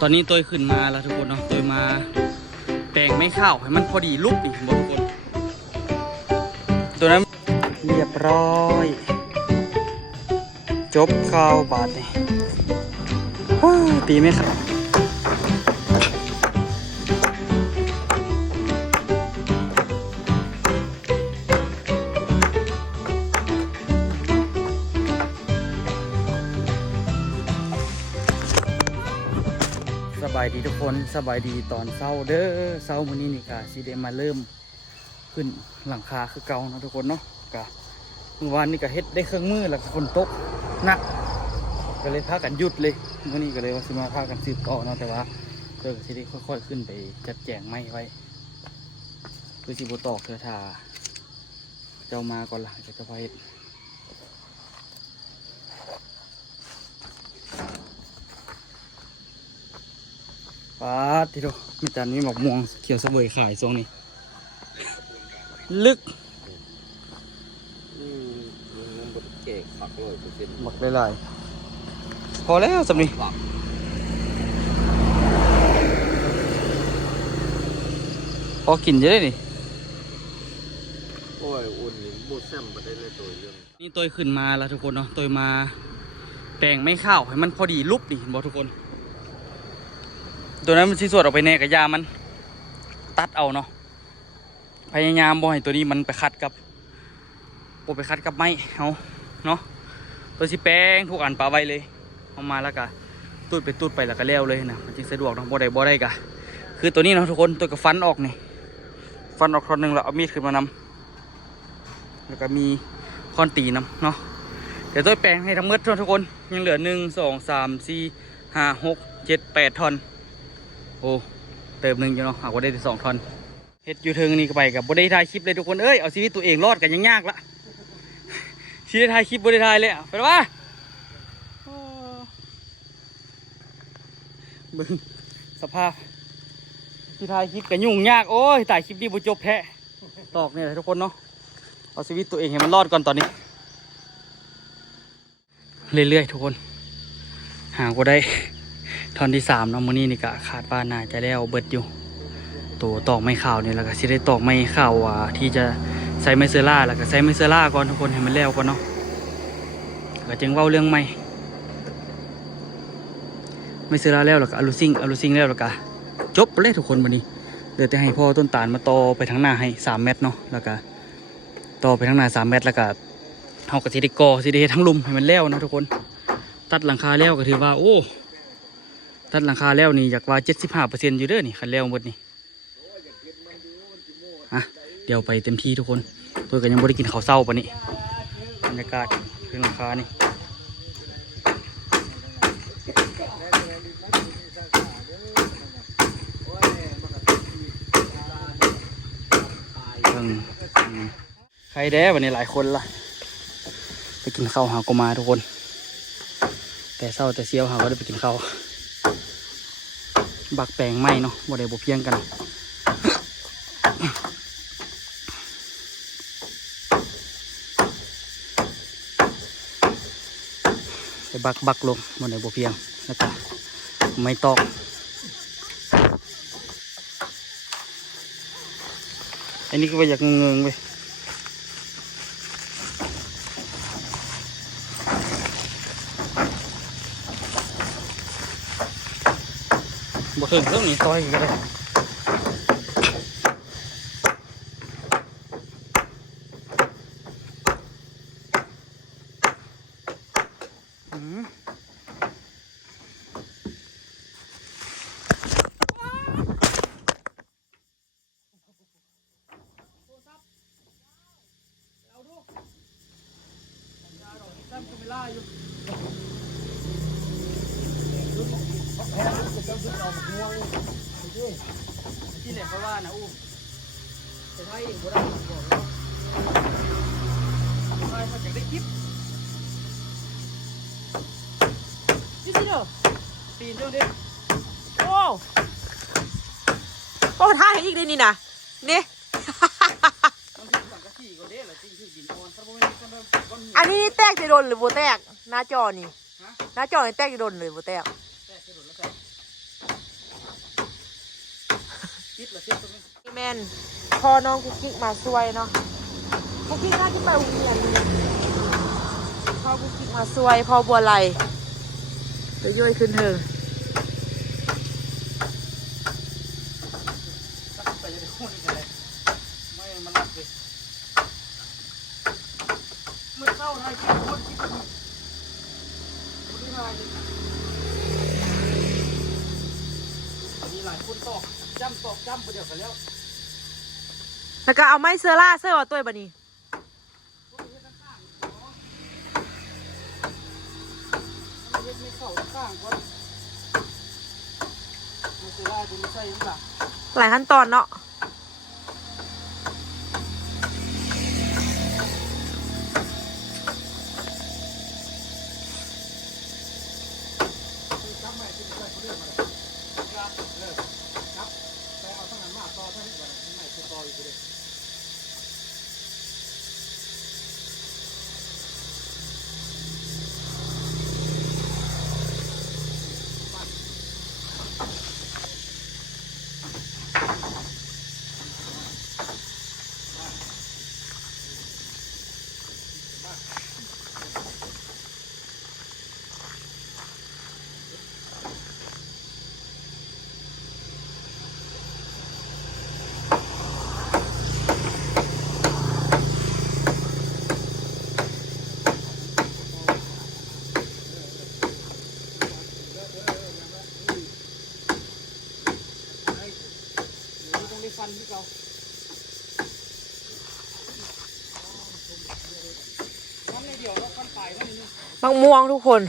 ตอนนี้ตัวขึ้นมาแล้วทุกคนเนาะตัวมาแปลงไม่ข้าวให้มันพอดีลุกดิบอกทุกคนตัวนั้นเรียบร้อยจบข้าวบาทนี่ตีไหมครับสบายดีทุกคนสบายดีตอนเช้าเด้อเช้ามื้อนี้นี่ค่ะสิได้มาเริ่มขึ้นหลังคาคือเก่านะทุกคนเนาะกะเมื่อวานนี่ก็เฮ็ดได้เครื่องมือแล้วฝนตกหนักก็เลยพากันหยุดเลยมื้อนี้ก็เลยว่าสิมาพากันสืบต่อเนาะแต่ว่าเพิ่นก็สิได้ค่อยๆขึ้นไปจัดแจงไม้ไว้คือสิบ่ตอกเทื่อท่าเจ้ามาก่อนล่ะจะพาเฮ็ดปาดทีเดียวมีจานนี้หมอกม่วงเขียวเสวยขายทรงนี้ลึกหมักหลายๆพอแล้วสำนีพอกินเยอะนี่โอ้ยอุ่นบดแซมมาได้เลยตัวเรื่องนี่ตัวขึ้นมาแล้วทุกคนเนาะตัวมาแปลงไม่ข้าวให้มันพอดีลุกดิบอกทุกคนตัวนั้นมันสีสวดออกไปแน่กับยามันตัดเอาเนาะพยายามบ่ให้ตัวนี้มันไปคัดกับไม้เอาเนาะตัวสีแป้งทุกอันปาไว้เลยเอามาแล้วก็ตูดไปแล้วก็เลี้ยวเลยนะมันจึงสะดวกเนาะบ่ได้กะคือตัวนี้เนาะทุกคนตัวก็ฟันออกนี่ฟันออกท่อนหนึ่งแล้วเอามีดขึ้นมานำแล้วก็มีค้อนตีนำเนาะเดี๋ยวตัวแปลงให้ทั้งหมดทุกคนยังเหลือ1 2 3 4 5 6 7 8 ท่อนโอ้เติมหนึ่งอยู่เนาะหากว่าได้2 ท่อนเฮ็ดอยู่เทิงนี่ก็ไปกับบ่ได้ถ่ายคลิปเลยทุกคนเอ้ยเอาชีวิตตัวเองรอดกันยังยากละที่ได้ถ่ายคลิปบ่ได้ถ่ายเลยไปว่าบึงสภาพที่ถ่ายคลิปกันยุ่งยากโอ้ยถ่ายคลิปดีบ่จบแท้ตอกเนี่ยทุกคนเนาะเอาชีวิตตัวเองให้มันรอดก่อนตอนนี้เรื่อยๆทุกคนหากว่าได้ท่อนที่3เนาะมื้อนี้นี่ก็ขาดว่าน่าจะแล้วเบิดอยู่ตัวตอกไม้ข่าวเนี่ยแล้วก็สิได้ตอกไม้ข่าวที่จะใส่ไม้เซอร่าแล้วก็ใส่ไม้เซอร่าก่อนทุกคนให้มันแล้วก่อนเนาะก็จึงเว้าเรื่องไม้เซอร่าแล้วก็อลูซิงแล้วก็จบเลยทุกคนวันนี้เดี๋ยวจะให้พ่อต้นตาลมาต่อไปทางหน้าให้3 เมตรเนาะแล้วก็ต่อไปทางหน้า3 เมตรแล้วก็เฮาก็สิได้ก่อสิได้เฮ็ดทั้งลุมให้มันแล้วนะทุกคนตัดหลังคาแล้วก็ถือว่าโอ้ตัดหลังคาแล้วนี่อยากว่า 75% อยู่เด้อนี่คันแล้วหมดนี่เดี๋ยวไปเต็มที่ทุกคนตัวก็ยังไม่ได้กินข้าวเศร้าปะนี่บรรยากาศขึ้นหลังคานี่ใครแด้วันนี้หลายคนล่ะไปกินข้าวหาก็มาทุกคนแต่เศร้าแต่เสียวหาก็ได้ไปกินข้าวบักแปลงไหมเนาะบ่ได้บ่เพียงกันไปบักลงบ่ได้บ่เพียงแล้วก็ไม่ตอกอันนี้ก็ไปอยากเงงไปบ่ถึงเท่านี้ซอยก็ได้ที่ไหนเขาว่านะอู้แต่ถ้าเองบ่ได้บอกแล้วใช่เขาจะได้คลิปนี่สิเด้อตีนเจ้าดิโอ้ก็ท่าให้อีกได้นี่นะนี่อันนี้แตกจะโดนหรือโบแตกหน้าจอนี่หน้าจอนี่แตกจะโดนหรือโบแตก แมนพอน้องกุ๊กกิ๊กมาช่วยเนาะกุ๊กกิ๊กน่าจะไปโรงเรียนนี่พอกุ๊กกิ๊กมาช่วยพอบัวไหลเดี๋ยวย่อยขึ้นเถอะ ไปจะได้โค่นอีกอะไรไม่มันรักเลยเมื่อเช้าไทยคิดคนคิดคนที่ไทยมีหลายคนตอกจ้ำไปเดียวกันแล้ว แล้วก็เอาไม้เสื้อล่าเสื้อว่าตัวบันนี้ เฮ็ดไม่เข้าข้างก่อนมันจะได้ดูไม่ใช่ยังไง หลายขั้นตอนเนาะฟันที่เราฟันในเดียวแล้วฟันตายแล้วนี่ มะม่วงทุกคน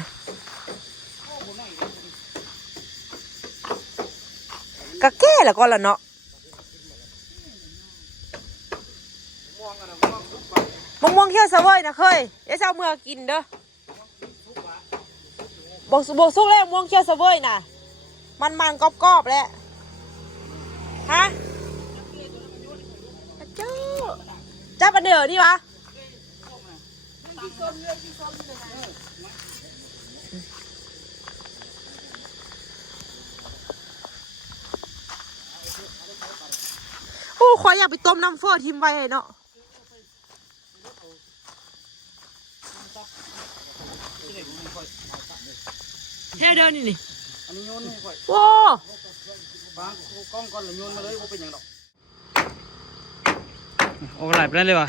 ก็แก้แล้วก็ละเนาะมะม่วงเขี้ยวเสวยนะเคยเดี๋ยวจะเอาเมื่อกินเด้อบอกสุกแล้วมะม่วงเขี้ยวเสวยน่ะมันกรอบๆแล้วฮะจับอันเดียวนี่วะโอ้ขออยากไปต้มน้ำเฟ้อทิมไว้เนาะแค่เดินนี่ อันนี้โยนให้ค่อย โว้ บางกล้องก่อนหรือโยนมาเลยว่าเป็นอย่างดอกโอ้ไหลไปได้เลยวะ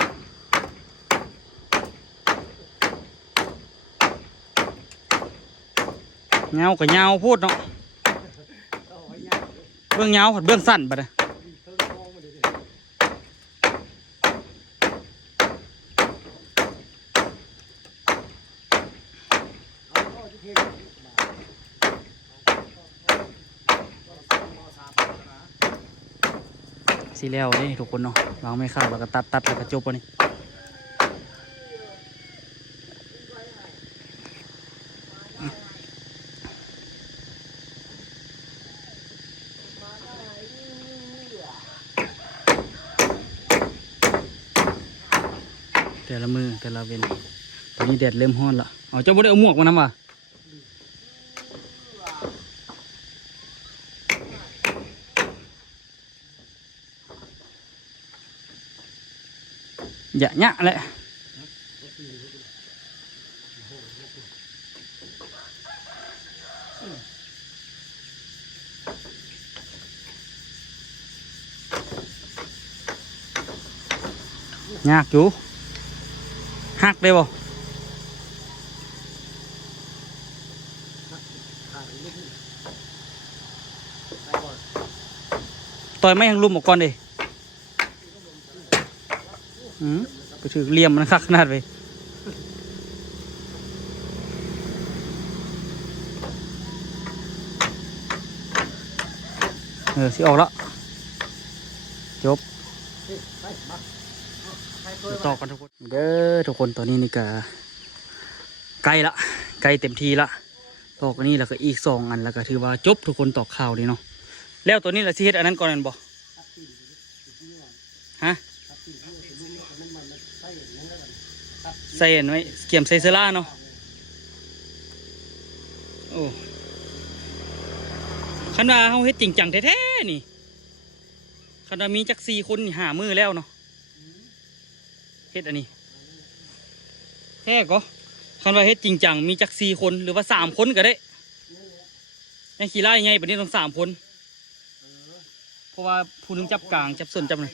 เงากับเงาพูดเนาะเบื้องเงาผัดเบื้องสั้นไปเลยสีแล้วนี่ทุกคนเนาะวางไม่เข้าแล้วก็ตัดแล้วก็จบวะนี่แต่ละมือแต่ละเว้นตอนนี้แดดเริ่มร้อนละเอาเจ้าบ่ได้เอาหมวกมานํว่ะอย่าเนี้ยแหละยากอยู่หักได้บ่ต่อยไม่ยังลุมออกก่อนดิไปถือเหลี่ยมมันคักขนาดไปสิออกแล้วจบต่อกันทุกคนเด้อทุกคนตอนนี้นี่ก็ใกล้ละใกล้เต็มทีละตอกอันนี้แล้วก็อีก2 อันแล้วก็ถือว่าจบทุกคนตอกข่าวนี่เนาะแล้วตัวนี้เราสิเฮ็ดอันนั้นก่อนนั่นบ่ฮะใส่เห็นไหมเกี่ยมใส่เสื้อล่าเนาะโอ้คันว่าเขาเฮ็ดจริงจังแท้ๆนี่ คันว่ามีจัก4คนนี่หามือแล้วเนาะเฮ็ดอันนี้แท้ก็คันว่าเฮ็ดจริงจังมีจัก4คนหรือว่า3คนก็ได้ในขี่ไล่ไงแบบนี้ต้อง3คนเพราะว่าผู้หนึงจับกลางจับส่วนจับหนึ่ง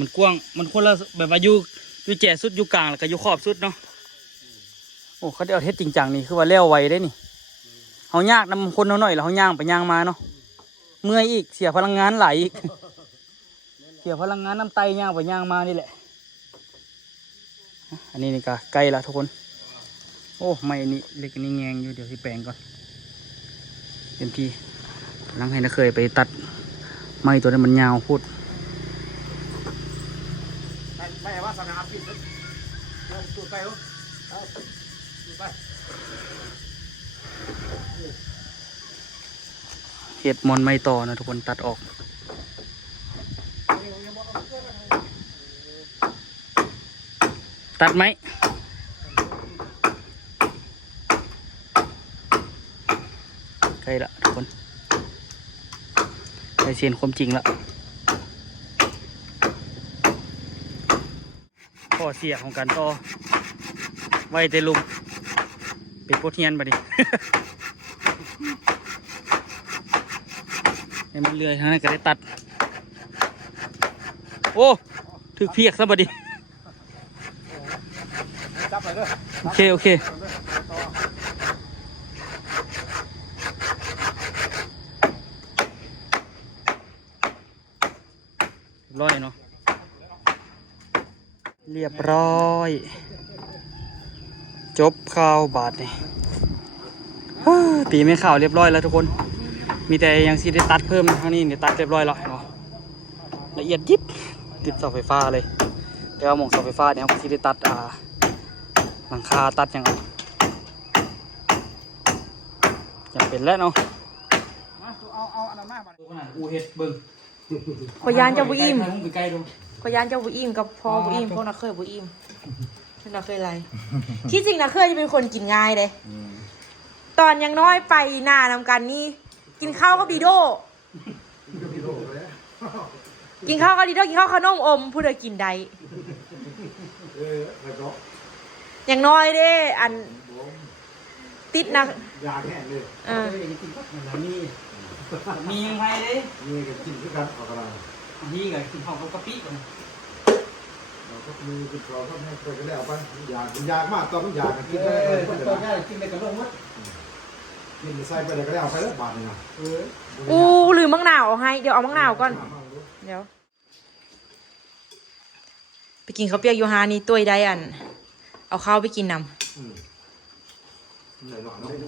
มันกว้างมันคนละแบบว่าอยู่แจ่สุดอยู่กลางแล้วก็อยู่ขอบสุดเนาะโอ้เขาได้เอาเฮ็ดจริงจังนี่คือว่าเลี้ยวไวได้นี่เขายากนำคนเขาหน่อยแล้วเขาย่างไปย่างมาเนาะเมื่อยอีกเสียพลังงานหลายอีก เสียพลังงานน้ำไตย่างไปย่างมานี่แหละอันนี้นี่ก็ใกล้ละทุกคนโอ้ไม่นี่เล็กนี่แงงอยู่เดี๋ยวที่แปลงก่อนเต็มที่หลังให้นะเคยไปตัดไม้ตัวนั้นมันยาวพูด ไม่ว่าสนามปิดตูดไปลูกตูดไป เห็ดมอนไม่ต่อนะทุกคนตัดออกตัดไหมใกล้ละทุกคนใกล้เสียนความจริงละข้อเสียของการต่อไว้แต่ลุมเป็นโปรเทียนบัดนี้ ให้มันเลื่อยทางนั้นก็ได้ตัดโอ้ถึกเพียกซะบัดนี้ จับไปเลย โอเคโอเคเรียบร้อยเนาะเรียบร้อยจบข่าวบาทนี่ตีไม่ข่าวเรียบร้อยแล้วทุกคนมีแต่ยังซีได้ตัดเพิ่มเท่านี้เนี่ยตัดเรียบร้อยแล้วเนาะละเอียดยิบติดเสาไฟฟ้าเลยแต่ว่าหม่องเสาไฟฟ้าเนี่ยเขาซีได้ตัดหลังคาตัดอย่างจำเป็นแล้วเนาะเอาอันนั้นมาอูเห็ดเบิ่ง ขอยานเจ้าบุอิ่ม ไปใกล้ดู ขอยานเจ้าบุอิ่มกับพ่อบุอิ่มพวกนักเคยบุอิ่มนักเคยไรที่จริงนักเคยจะเป็นคนกินง่ายเลยตอนยังน้อยไปหน้านำกันนี่กินข้าวกับดีโดกินข้าวกับดีโดกินข้าวขนมอมผู้ใดกินได้อย่างน้อยเด้อันติดนะยาแค่เลย มียังไงเลย นี่ก็กินด้วยกันออกกำลัง นี่กับกินข้าวกับกะปิก่อน เราก็มีกินเราก็ให้เคยกันแล้วไปยากินยามากตอนยากินได้ตอนยากินได้กับลงมั้ยกินใส่ไปเลยก็ได้เอาไปแล้วบาทนึงนะหรือมังนาวเอาให้เดี๋ยวเอามังนาวก่อนเดี๋ยวไปกินข้าวเปียกยูฮานี่ตัวใดอันเอาข้าวไปกินนำ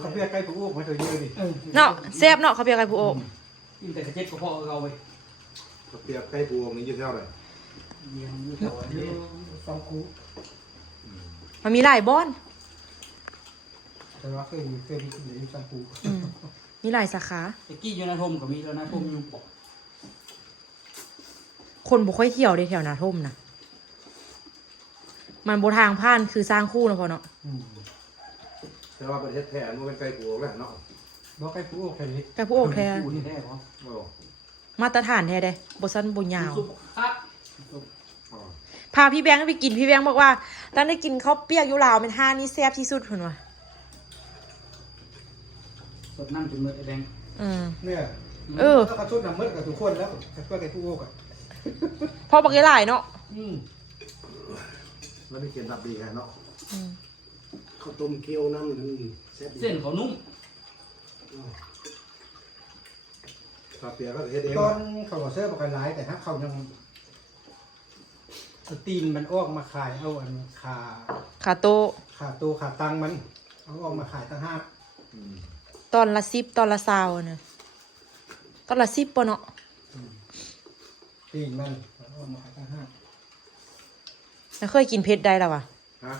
เขาเปียกใกล้ผู้อ้วนมาเถอะเยอะดิเนาะแซ่บเนาะข้าวเปียกไก่ผู้โอ่งกินแต่กระเจ็ดก็พอเอาไปเขาเปียกใกล้ผู้อ้วนนี่ยืดเท่าไหร่มันมีหลายบ้อนแต่ว่าเคยมีกินในซัมปูมีหลายสาขาตะกี้อยู่นาทมกับมีแล้วนาทมอยู่ปอกคนบ่ค่อยเที่ยวในแถวนาทมนะมันโบทางผ่านคือสร้างคู่นะพอเนาะแต่ว่าประเทศแท้มันเป็นไก่ผู้อ้วนแล้วเนาะบ่ไก่ผู้อ้วนแค่นี้ไก่ผู้โอ่งแท้นี่แท้เหรอมาตรฐานแท้เด้บ่สั้นบ่ยาวพาพี่แบงค์ไปกินพี่แบงค์บอกว่าตอนได้กินข้าวเปียกอยู่ลาวเป็นห้านี่แซ่บที่สุดเพิ่นว่าสดน้ำจนเมื่อไอ้แดงเนี่ยถ้าเขาชุดน้ำมืดกับทุกคนแล้วก็ไก่ผู้อ้วนกันพอบักหลายเนาะแล้วได้เขียนดับดีแค่เนาะข้าวต้มเคี่ยวน้ำเส้นเขานุ่มข้าวเปียกก็เฮ็ดเองตอนเขาเสื้อบอกกันร้ายแต่ถ้าเขายังตีนมันออกมาขายเอาอันขาโตขาตังมันเอาออกมาขายตั้งห้าตอนละ10ตอนละ20นะตอนละ10ป่ะเนาะตีนมันออกมาขายตั้งห้าแล้วเคยกินเผ็ดได้แล้ววะฮะ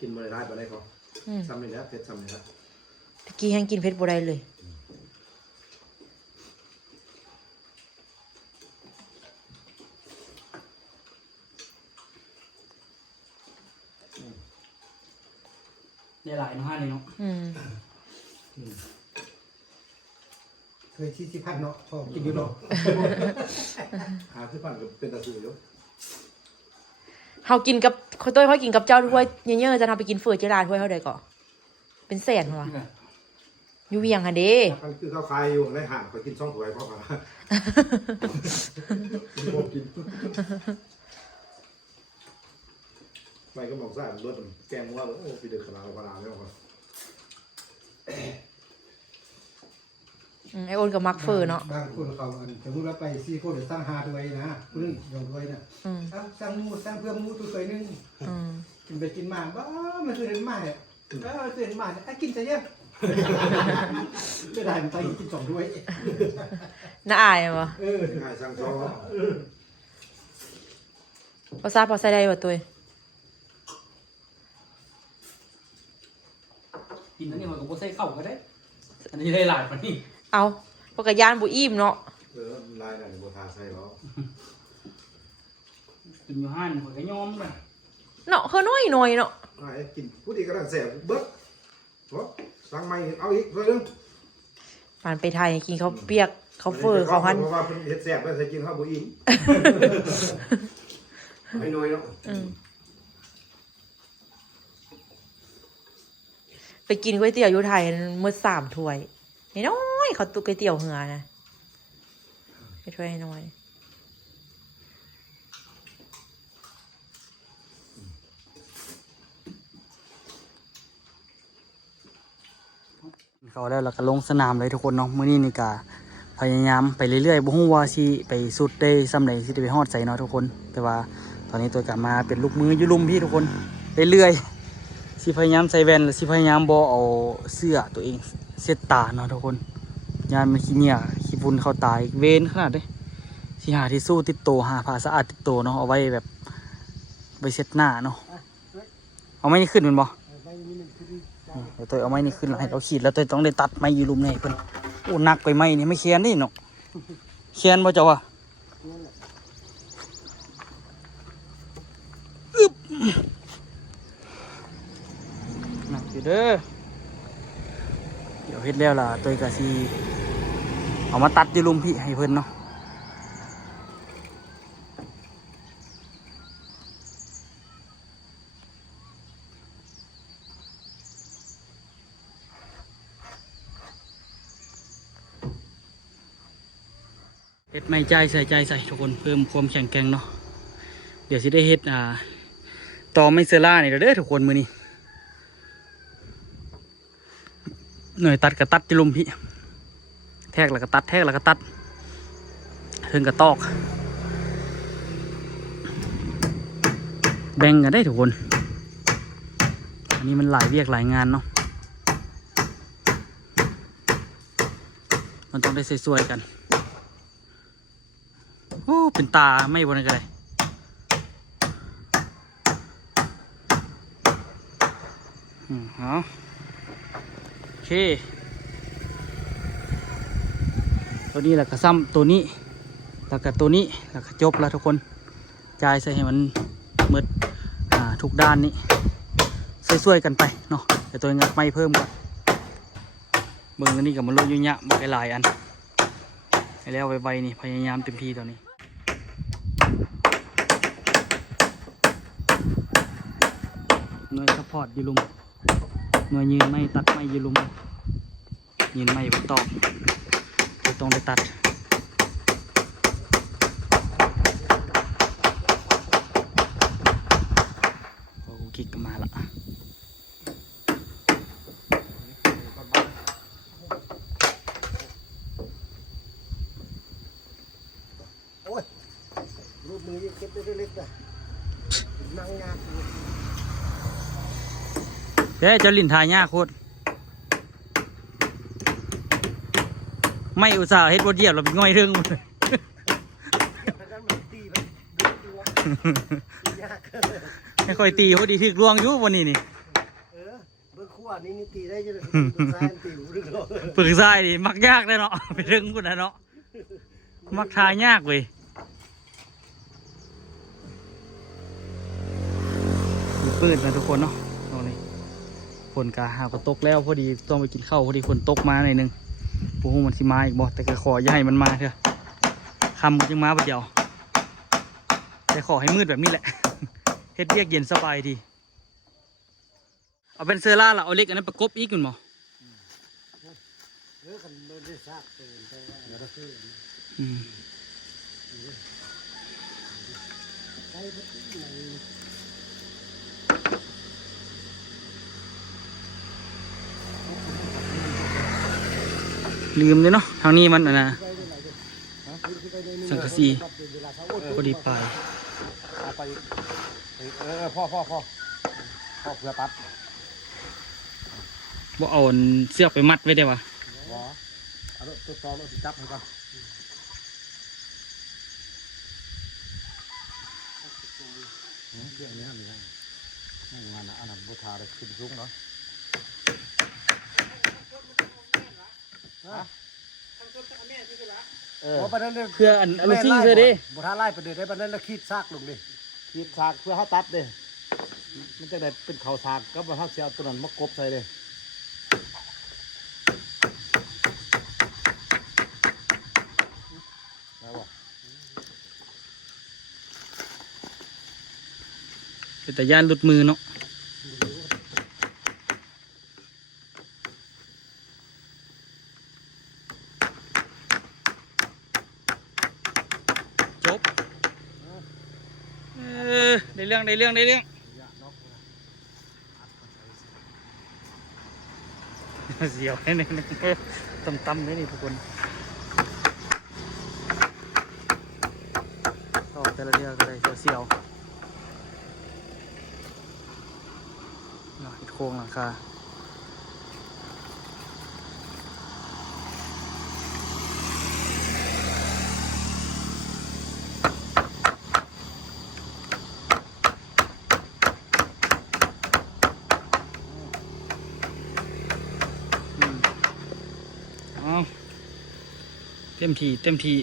กินบริได้บริได้เขาซ้ำเลยแล้วเผ็ดซ้ำเลยแล้วตะกี้แห้งกินเผ็ดบ่ได้เลยได้หลายน้องห้าเลยเนาะเธอ ย40,000เนาะพอกินอยู่เนาะ หาที่บ้านก็เป็นตาสูอยู่ เฮากินกับเขาต้อยเขากินกับเจ้าถ้วยเยอะๆจะทำไปกินเฟอร์เจร้านถ้วยเท่าใดก่อเป็นแสนว่ะอยู่เวียงหั่นเด้ มันคือเขาขายอยู่ในห้างไปกิน2ถ้วยเพราะว่าบ่กินไปก็บอกซ่ารถแกงว่าโอ้ไปเดินขนาดแล้วว่า ไอโอนกับมักเฟอร์เนาะ บางคนเขาอันสมมุติว่าไป4คนเดี๋ยวสร้าง5ด้วยนะผู้นึงยอมด้วยน่ะ อืม สร้างหมูสร้างเพื่อหมูตัวเคยนึง อืม กินไปกินมาบ้ามันคือเห็นมาเนี่ยคือเห็นมาเนี่ยกินซะเยอะไม่ได้มันไปกิน2ด้วย น่าอายอะวะ หายสั่งซอ ภาษาพอใส่ได้บ่ตัว กินอันนี้มันก็บ่ใส่เข้าก็ได้ อันนี้ได้หลายกว่านี้ เอาปกยานบ่อิ่มเนาะ ลายนั่นบ่ทาใส่หรอ กินอยู่ห้านข่อยก็ยอมเลย เนาะคือน้อยหน่อยเนาะ กินผู้ดีก็ได้แซ่บเบิดโหสั่งใหม่เอาอีกเพิ่น ผ่านไปไทยกินข้าวเปียกข้าวเฟอร์ข้าวหัน เพราะว่าเพิ่นเฮ็ดแซ่บแล้วใส่กินข้าวบ่อิ่มไม่น้อยเนาะ อืมไปกินก๋วยเตี๋ยวอยู่ไทยมื้อ3ถ้วยน้อยๆเขาตุกก๋วยเตี๋ยวเหือนะไปถ้วยน้อย เขาแล้วเราก็ลงสนามเลยทุกคนเนาะมื้อนี้นี่ก็พยายามไปเรื่อยๆบ่ฮู้ว่าสิไปสุดได้ส่ำใดสิได้ไปฮอดไสเนาะทุกคน แต่ว่าตอนนี้ตัวกลับมาเป็นลูกมืออยู่ลุมพี่ทุกคนเรื่อยๆสิพยายามใส่แว่นและสิพยายามบ่เอาเสื้อตัวเองเช็ดตาเนาะทุกคนยานมันขี้เหนียขี้ฝุ่นเข้าตาอีกเวนขนาดเด้สิหาทิชชู่ติดตัวหาผ้าสะอาดติดตัวเนาะเอาไว้แบบไว้เช็ดหน้าเนาะเอาไม้นี่ขึ้นแม่นบ่เดี๋ยวตัวเอาไม้นี่ขึ้นแล้วให้เราขีดแล้วตัวต้องได้ตัดไม้ยีรุมนี่เพิ่นโอ้หนักไปไม้นี่ไม่แค้นนี่เนาะแค้นบ่เจ้าว่ะอึ๊บหนักอยู่เด้อเดี๋ยวเฮ็ดแล้วล่ะตัวก็สิเอามาตัดยีรุมพี่ให้เพิ่นเนาะเฮ็ดไม่ใจใส่ทุกคนเพิ่มความแข็งแกร่งเนาะเดี๋ยวสิได้เฮ็ดต่อไม่เซล่านี่เด้อทุกคนมื้อนี้หน่วยตัดก็ตัดจิลุมพี่แทกแล้วก็ตัดแทกแล้วก็ตัดเพิ่งก็ตอกแบ่งกันได้ทุกคนอันนี้มันหลายเวียกหลายงานเนาะมันต้องได้สวยๆกันโอ้เป็นตาไม่บนกันเลยเอาโอเคตัวนี้แหละก็ซ้ำตัวนี้แล้วก็ตัวนี้แล้วก็จบแล้วทุกคนจ่ายใส่ให้มันหมดทุกด้านนี้สวยๆกันไปเนาะแต่ตัวงัดไม่เพิ่มก่อนเบิ่งอันนี้กับมันลดยุ่งยากบอกหลายอันให้แล้วไวๆนี่พยายามเต็มที่ตอนนี้หน่วยซัพพอร์ตยีลุมหน่วยยืนไม่ตัดไม่ยีลุมยืนไม่บนตอกจะต้องได้ตัดโอ้กิ๊กก็มาละรูปมือเก็บได้เล็กๆอ่ะนั่งงาน เด้เจ้าลินทายากโคตรไม่อุตส่าห์เฮ็ดบทเยียบเราเป็นง่อยเรื่องหมดเลยไม่ค่อยตีเขาดีถึกลวงอยู่วันนี้นี่ เบอร์ขั้วนี่ตีได้จะซ้ายตีหูดึงเลย ปรึกษาดิมักยากเลยเนาะเป็นเรื่องกูนะเนาะมักทายากเว้ยปื้ดนะทุกคนเนาะตรงนี้ฝนกาหากตกแล้วพอดีต้องไปกินข้าวพอดีฝนตกมาหน่อยนึง ปูหูมันสิมาอีกบ่แต่ก็ขออย่าให้มันมาเถอะคำมันจึงมาประเดียวแต่ขอให้มืดแบบนี้แหละ เฮ็ดเรียกเย็นสบายดีเอาเป็นเซอร่าล่ะเอาเล็กอันนั้นประกบอีกคุณหมอ กันโดนได้ซากตัวแต่ว่าเดี๋ยวเราซื้อ อืมลืมเลยเนาะทางนี้มันนะสังกะสีพอดีปลาย ไปพ่อเพื่อตัด บ่เอาเสือกไปมัดไว้ได้ปะ เอาตัวตอรถจับให้ก่อนเรื่องนี้นี่งานอันนั้นบูชาเลยขึ้นสูงเนาะเพื่ออันลูซี่เธอดิ บูชาไล่ประเดี๋ยวได้ประเดี๋ยวขีดซากลงดิขีดซากเพื่อเขาตัดดิมันจะได้เป็นเขาซากก็มาเขาเสียตัวนั้นมากบใส่เลยแต่ย่านหลุดมือเนาะจบได้เรื่องเสียวให้หนึ่งต่ำๆเลยนี่ทุกคนต่อแต่ละเรื่องก็ได้เสียวอิดโครงหลังคาเอาเต็มที่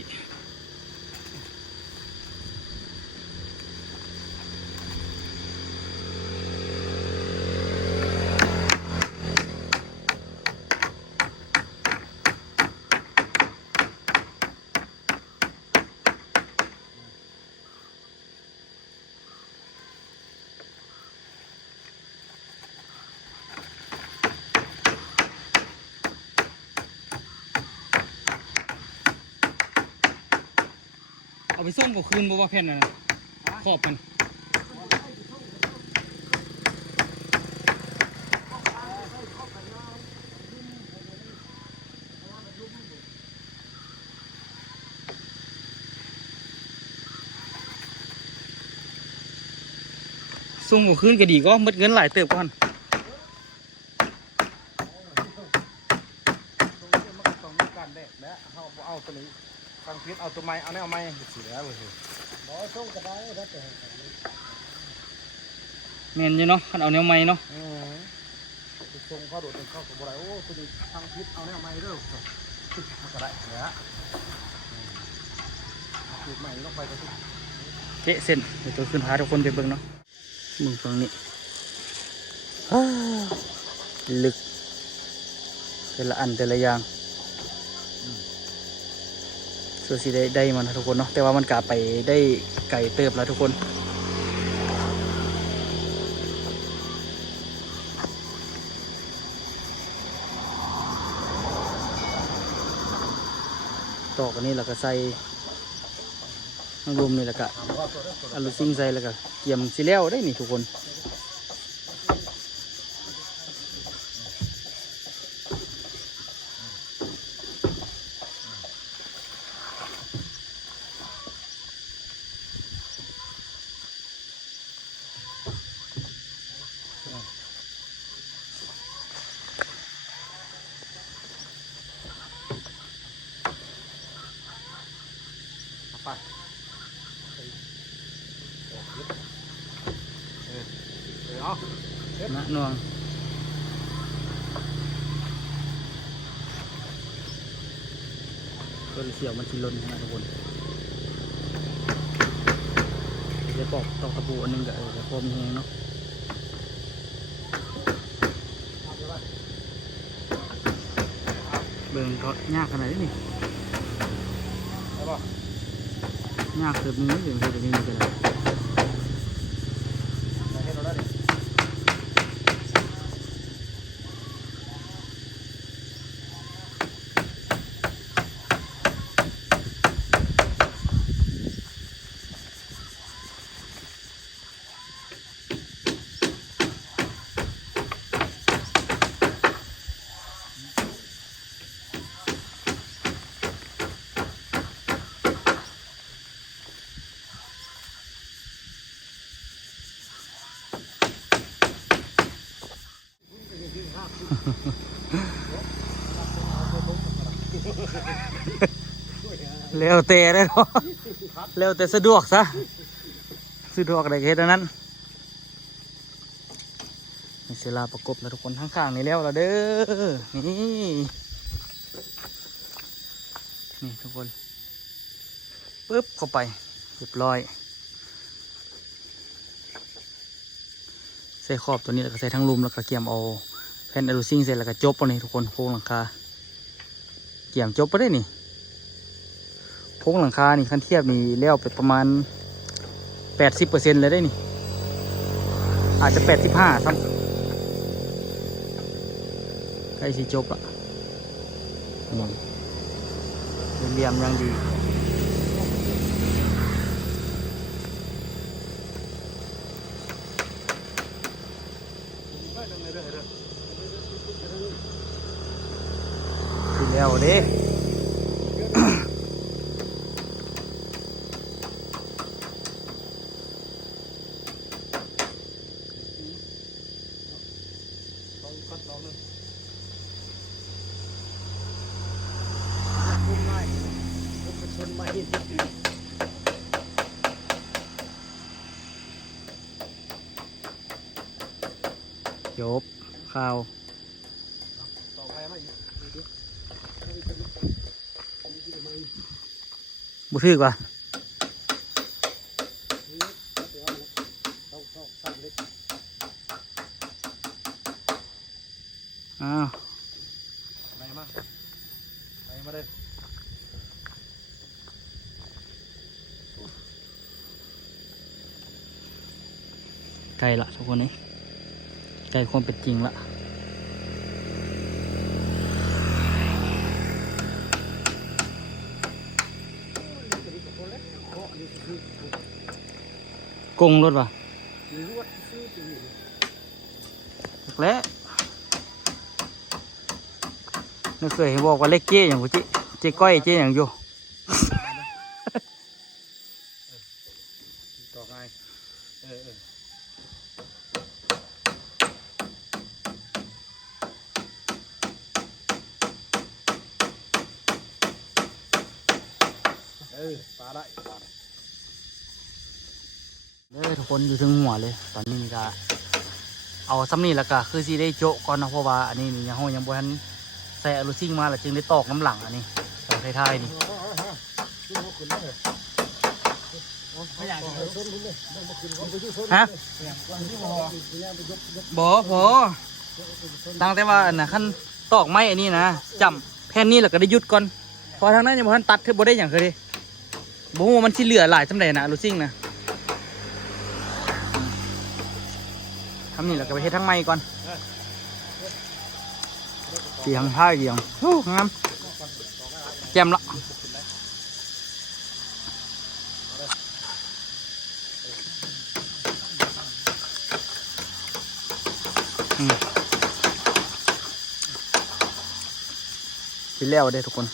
เอาไปส่งกับคืนบ่ว่าแผ่นน่ะนะขอบมันส่งกับคืนก็ดีก็หมดเงินหลายเติบก่อน ต้องมีการแดกและเอาตัวนี้ฟังพิษเอาตัวไม้เอาแนวไม้สีแล้วเลยบ่ส่งกระได้แล้วแต่ แม่นอยู่เนาะคันเอาแนวใหม่เนาะ ส่งเข้าโดดเข้ากับอะไรโอ้ตัวนี้ฟังพิษเอาแนวไม้เด้อกระได้เนี่ยจุดใหม่ลงไปก็ทุก เกะเส้นเดี๋ยวตัวขึ้นพาทุกคนไปเบิ่งเนาะมึงฟังนี่ลึกแต่ละอันแต่ละอย่างส่วนสีได้มันนะทุกคนเนาะแต่ว่ามันกลับไปได้ไก่เติบแล้วทุกคนตอกอันนี้แล้วก็ใส่ข้างรวมนี่แล้วก็อลูซิงใส่แล้วก็เกี่ยมสีแล้วได้นี่ทุกคนไปเอา นะนวงตัวเสียวมันทีล้นนะทุกคนจะปอกตอกตะปูอันนึงก็จะพอมีแหงเนาะเ บิ่งก็ยากขนาดนี้นี่ ได้ป่ะ ยากเกิดมืออยู่เฮ็ดแบบนี้ก็ได้ ได้ให้เราได้ดิ เร็วเตะได้เนาะเร็วแต่สะดวกซะสะดวกอะไรเฮ็ดอันนั้นมีเสลาประกบแล้วทุกคนข้างๆนี่แล้วละเด้อนี่นี่ทุกคนปึ๊บเข้าไปเรียบร้อยใส่ขอบตัวนี้แล้วก็ใส่ทั้งลุมแล้วก็เกี่ยมเอาแผ่นอะลูซิ่งเสร็จแล้วก็จบแล้วนี่ทุกคนโครงหลังคาเกี่ยมจบไปได้นี่โครงหลังคานี่ขั้นเทียบนี่แล้วไปประมาณ 80%เลยได้นี่อาจจะ 85ครับใกล้สิจบละนี่เหลี่ยมยังดีดีแล้วเด้ จบข่าวบุทึกว่ะอ้าว ไหนมาไหนมาเลย ไกลละทุกคนนี้ไกลความเป็นจริงละกงรถว่ะแล้วไม่เคยเห็นบอกว่าเล็กเจ๊อย่างกูจิเจ๊ก้อยเจ๊อย่างอยู่ ต่อไงปลาได้ปลาได้ เด้อทุกคนอยู่ถึงหัวเลยตอนนี้นี่ก็เอาซ้ำนี่แล้วก็คือสิได้โจะก่อนนะเพราะว่าอันนี้นี่ยังบ่ทันใส่อะลูซิ่งมาแล้วจึงได้ตอกน้ำหลังอันนี้ตอกท้ายๆนี่ฮะบ่พอตั้งแต่ว่าอันน่ะขั้นตอกไม้อันนี้นะจำแผ่นนี้แล้วก็ได้หยุดก่อนพอทางนั้นยังบ่ทันตัดคือบ่ได้อย่างเคยดิบ่ฮู้ว่ามันสิเหลือหลายสำใดนะอะลูซิ่งนะทำนี่แล้วก็ไปเฮ็ดทั้งไม้ก่อนเสียงท่าเสียงโอ้งามแจ่มละไปแล้วเด้อทุกคน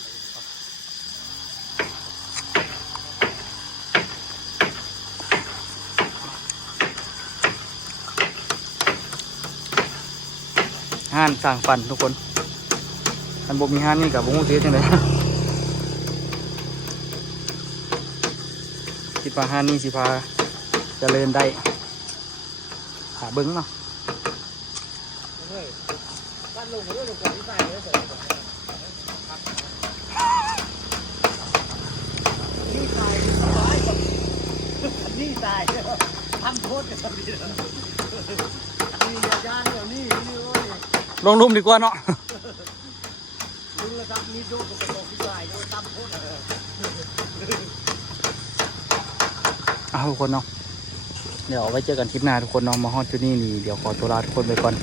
ห้านสั่งปั่นทุกคนอันบ่มีห้านนี่กับบ่ฮู้สิจังได๋คิดว่าห้านนี่สิพาเจริญได้หาเบิ่งเนาะ บ้านลงมาด้วยลงก่อนที่ใส่เลยเสร็จนี่ตายนี่ตายทำโทษกันดีนะนี่ยาเดี๋ยวนี่โอ้ย ลงรุมดีกว่าเนาะ ลุงระดับนี้ ทุกคนเนาะเดี๋ยวเอาไว้เจอกันคลิปหน้าทุกคนเนาะมาฮอดจุดนี้นี่เดี๋ยวขอตัวลาทุกคนไปก่อน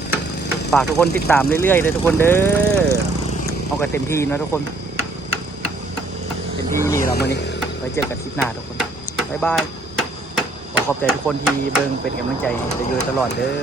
ฝากทุกคนติดตามเรื่อยๆเลยทุกคนเด้อเอากันเต็มที่นะทุกคนเต็มที่นี่เราวันนี้ไว้เจอกันคลิปหน้าทุกคนบ๊ายบายขอขอบใจทุกคนที่เบิ่งเป็นกำลังใจให้จะอยู่ตลอดเด้อ